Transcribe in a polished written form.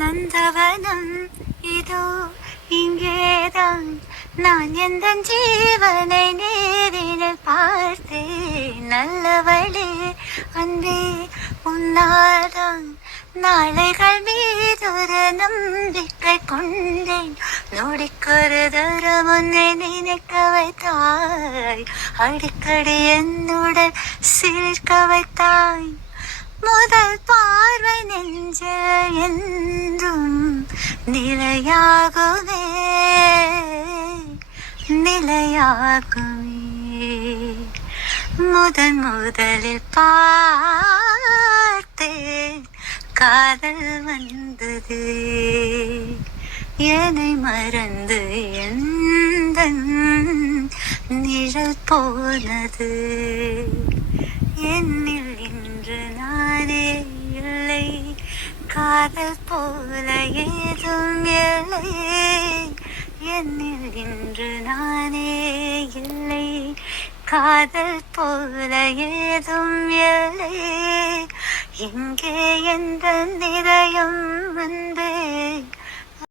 நந்தவனம் இதோ இங்கேதான். நான் எந்த ஜீவனை நேரில் பார்த்தேன். நல்லவளே அன்பே உன்னால்தான் நாளைகள் மீதொரு நம்பிக்கை கொண்டேன். நொடிக்கொரு தரம் உன்னை நினைக்க வைத்தாய். அடிக்கடி என்னுடன் சிரிக்க வைத்தாய். முதல் பார்வை நெஞ்சில் என்றும் நிலையாகுமே நிலையாகுமே. முதலில் பார்த்தேன் காதல் வந்தது. என்னை மறந்து எந்த நிழல் போனது. என்னில் இன்று நானே இல்லை. காதல் போல ஏதும் இல்லை. என்னில் இன்று நானே இல்லை. காதல் போல ஏதும் இல்லை. இங்கே எந்த நிறையும் வந்தே